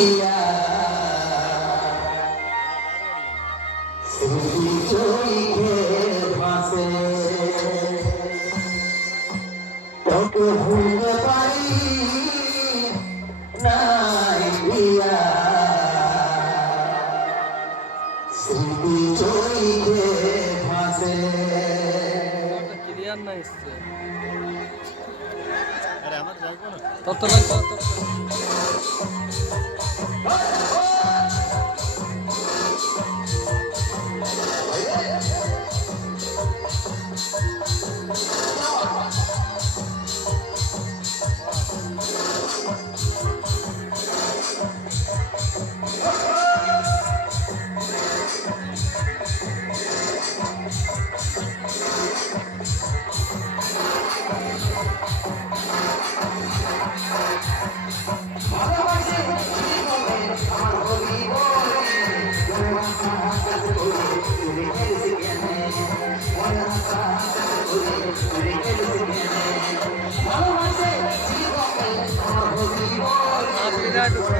দিয়া স্মৃতি চোখের পাশে তোকে ভুলতে পারি নাই দিয়া স্মৃতি চোখের পাশে ক্লিয়ার না এসছে আরে আমার যাইবো না তত লাগবে